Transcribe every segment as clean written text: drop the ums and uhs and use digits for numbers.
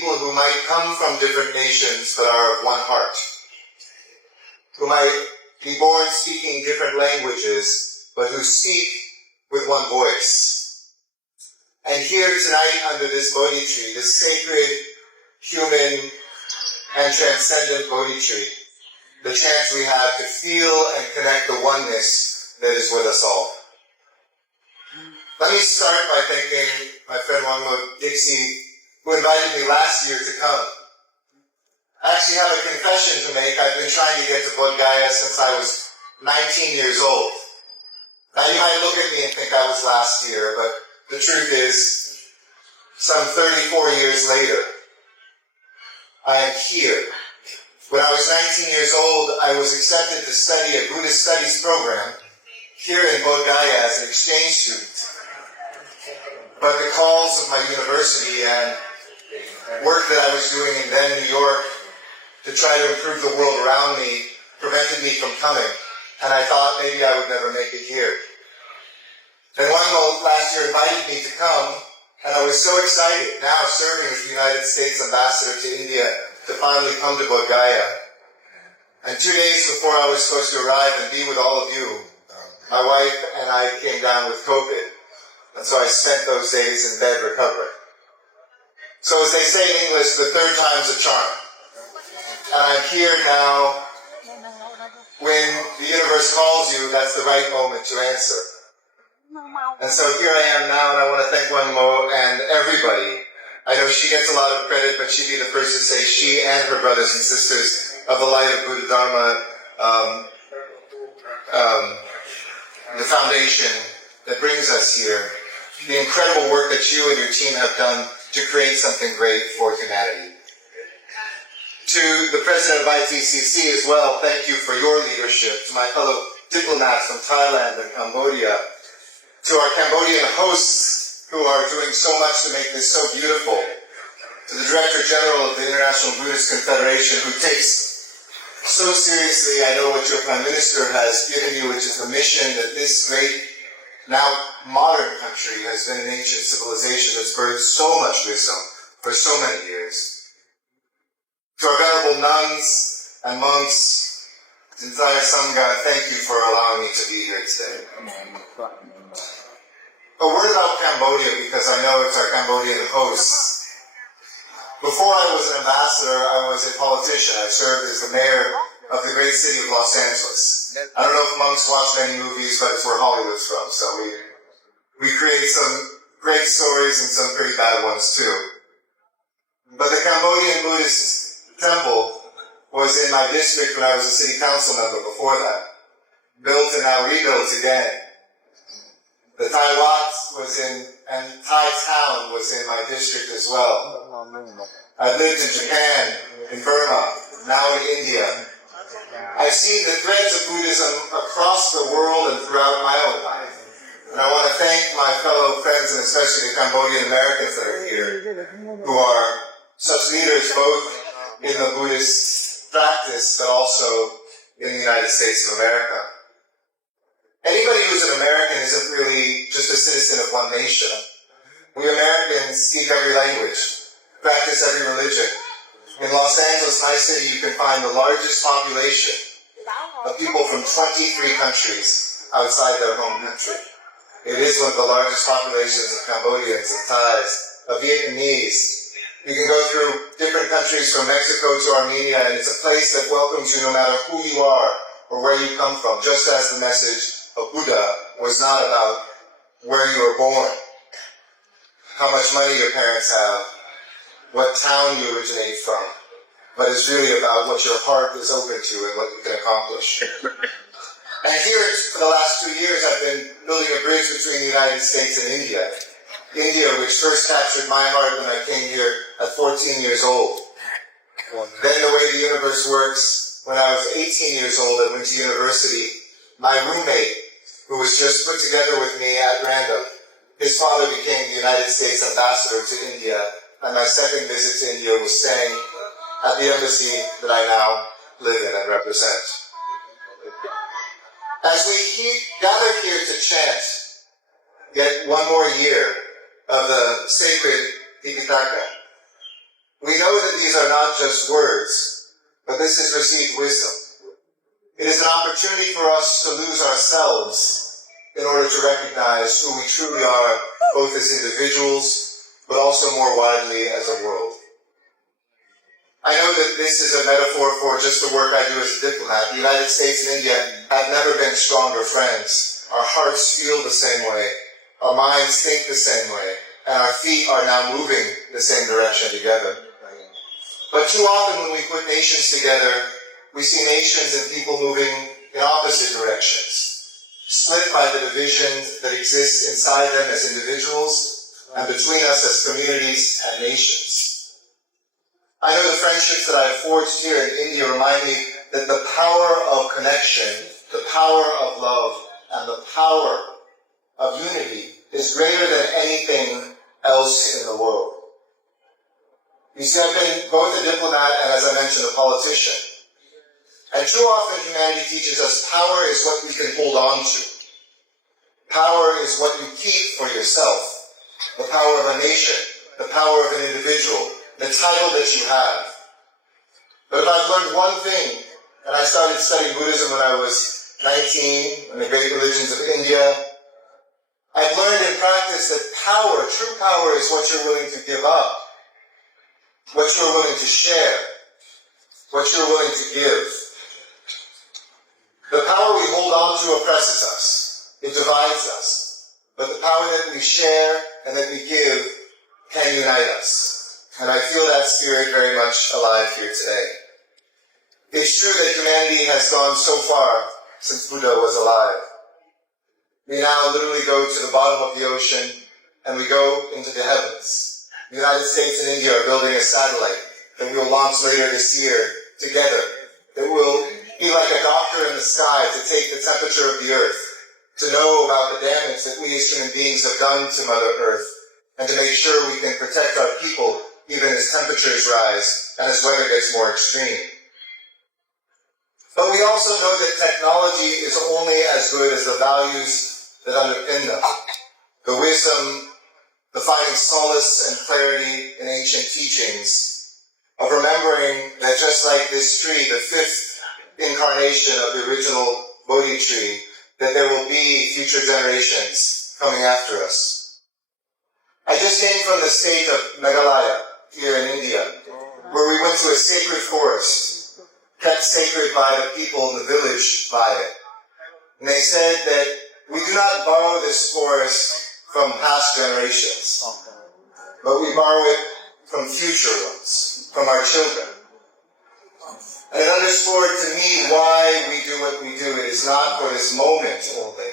people who might come from different nations but are of one heart, who might be born speaking different languages but who speak with one voice. And here tonight under this Bodhi tree, this sacred, human, and transcendent Bodhi tree, the chance we have to feel and connect the oneness that is with us all. Let me start by thanking my friend Wangmo Dixie, who invited me last year to come. I actually have a confession to make. I've been trying to get to Gaya since I was 19 years old. Now you might look at me and think I was last year, but the truth is, some 34 years later, I am here. When I was 19 years old, I was accepted to study a Buddhist studies program here in Gaya as an exchange student. But the calls of my university and work that I was doing in then New York to try to improve the world around me prevented me from coming. And I thought maybe I would never make it here. Then Wangmo last year invited me to come, and I was so excited, now serving as the United States ambassador to India, to finally come to Gaya. And 2 days before I was supposed to arrive and be with all of you, my wife and I came down with COVID. And so I spent those days in bed recovering. So as they say in English, the third time's a charm. And I'm here now. When the universe calls you, that's the right moment to answer. And so here I am now, and I want to thank Wangmo and everybody. I know she gets a lot of credit, but she'd be the first to say she and her brothers and sisters of the Light of Buddha Dharma, the foundation that brings us here, the incredible work that you and your team have done to create something great for humanity. To the president of ITCC as well, thank you for your leadership. To my fellow diplomats from Thailand and Cambodia. To our Cambodian hosts who are doing so much to make this so beautiful. To the Director General of the International Buddhist Confederation who takes so seriously, I know what your Prime Minister has given you, which is the mission that this great, now modern country has been an ancient civilization that's birthed so much wisdom for so many years. To our venerable nuns and monks, Jinzaya Sangha, thank you for allowing me to be here today. A word about Cambodia, because I know it's our Cambodian hosts. Before I was an ambassador, I was a politician. I served as the mayor of the great city of Los Angeles. I don't know if monks watch many movies, but it's where Hollywood's from, so we create some great stories and some pretty bad ones too. But the Cambodian Buddhist temple was in my district when I was a city council member before that. Built and now rebuilt again. The Thai Wat was in, and Thai town was in my district as well. I've lived in Japan, in Burma, now in India. I've seen the threads of Buddhism across the world and throughout my own life. And I want to thank my fellow friends and especially the Cambodian Americans that are here, who are such leaders both in the Buddhist practice, but also in the United States of America. Anybody who's an American isn't really just a citizen of one nation. We Americans speak every language, practice every religion. In Los Angeles, my city, you can find the largest population of people from 23 countries outside their home country. It is one of the largest populations of Cambodians and Thais, of Vietnamese. You can go through different countries from Mexico to Armenia, and it's a place that welcomes you no matter who you are or where you come from, just as the message of Buddha was not about where you were born, how much money your parents have, what town you originate from, but it's really about what your heart is open to and what you can accomplish. And here, for the last 2 years, I've been building a bridge between the United States and India. India, which first captured my heart when I came here at 14 years old. Then the way the universe works, when I was 18 years old and went to university, my roommate, who was just put together with me at random, his father became the United States ambassador to India, and my second visit to India was staying at the embassy that I now live in and represent. As we gather here to chant yet one more year of the sacred Tipitaka, We know that these are not just words, but this is received wisdom. It is an opportunity for us to lose ourselves in order to recognize who we truly are, both as individuals, but also more widely as a world. I know that this is a metaphor for just the work I do as a diplomat. The United States and India have never been stronger friends. Our hearts feel the same way. Our minds think the same way. And our feet are now moving the same direction together. But too often when we put nations together, we see nations and people moving in opposite directions, split by the division that exists inside them as individuals and between us as communities and nations. I know the friendships that I have forged here in India remind me that the power of connection, the power of love, and the power of unity is greater than anything else in the world. You see, I've been both a diplomat and, as I mentioned, a politician. And too often humanity teaches us power is what we can hold on to. Power is what you keep for yourself. The power of a nation, the power of an individual, the title that you have. But if I've learned one thing, and I started studying Buddhism when I was 19, in the great religions of India, I've learned in practice that power, true power, is what you're willing to give up, what you're willing to share, what you're willing to give. The power we hold on to oppresses us. It divides us. But the power that we share and that we give can unite us. And I feel that spirit very much alive here today. It's true that humanity has gone so far since Buddha was alive. We now literally go to the bottom of the ocean and we go into the heavens. The United States and India are building a satellite that we will launch later this year together. It will be like a doctor in the sky to take the temperature of the earth, to know about the damage that we as human beings have done to Mother Earth, and to make sure we can protect our people even as temperatures rise and as weather gets more extreme. But we also know that technology is only as good as the values that underpin them. The wisdom, the finding solace and clarity in ancient teachings, of remembering that just like this tree, the fifth incarnation of the original Bodhi tree, that there will be future generations coming after us. I just came from the state of Meghalaya, here in India, where we went to a sacred forest, kept sacred by the people in the village by it. And they said that we do not borrow this forest from past generations, but we borrow it from future ones, from our children. And it underscored to me why we do what we do. It is not for this moment only,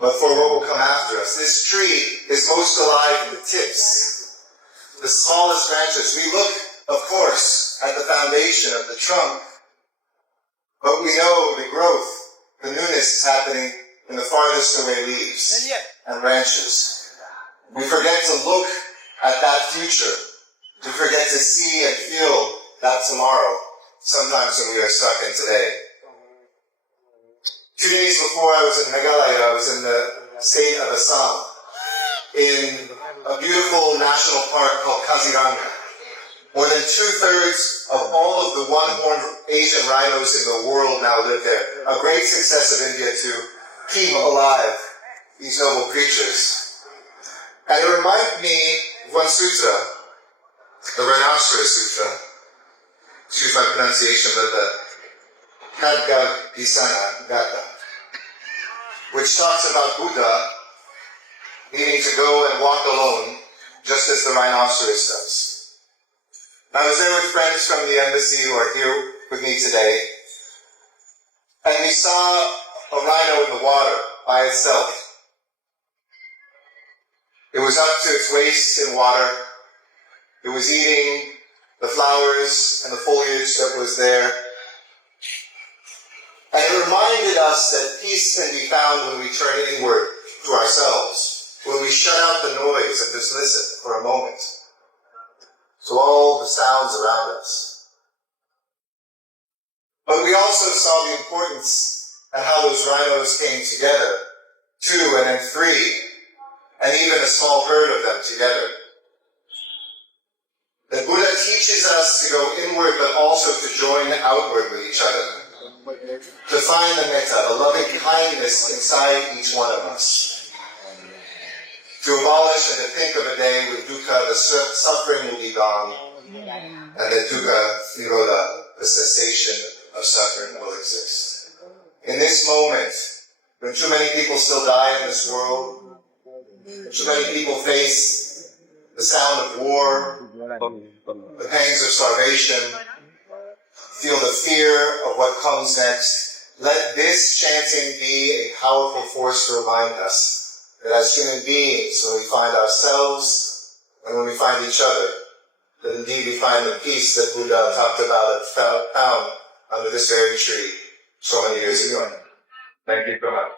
but for what will come after us. This tree is most alive in the tips, the smallest branches. We look, of course, at the foundation of the trunk, but we know the growth, the newness is happening in the farthest away leaves and branches. We forget to look at that future, to forget to see and feel that tomorrow, sometimes when we are stuck in today. 2 days before I was in Meghalaya, I was in the state of Assam, in a beautiful national park called Kaziranga. More than 2/3 of all of the one-horned Asian rhinos in the world now live there. A great success of India to keep alive these noble creatures. And it reminded me of one sutra, the Rhinoceros Sutra, excuse my pronunciation, but the Khadgavisana Gata, which talks about Buddha needing to go and walk alone, just as the rhinoceros does. I was there with friends from the embassy who are here with me today, and we saw a rhino in the water by itself. It was up to its waist in water. It was eating the flowers and the foliage that was there. And it reminded us that peace can be found when we turn inward to ourselves, when we shut out the noise and just listen for a moment to all the sounds around us. But we also saw the importance and how those rhinos came together, 2 and then 3, and even a small herd of them together. That Buddha teaches teaches us to go inward but also to join outward with each other. To find the metta, the loving kindness inside each one of us. To abolish and to think of a day when dukkha, the suffering, will be gone, and that dukkha, nirodha, the cessation of suffering, will exist. In this moment, when too many people still die in this world, too many people face the sound of war, the pangs of starvation, feel the fear of what comes next, let this chanting be a powerful force to remind us that as human beings, when we find ourselves and when we find each other, that indeed we find the peace that Buddha talked about and found under this very tree so many years ago. Thank you very much.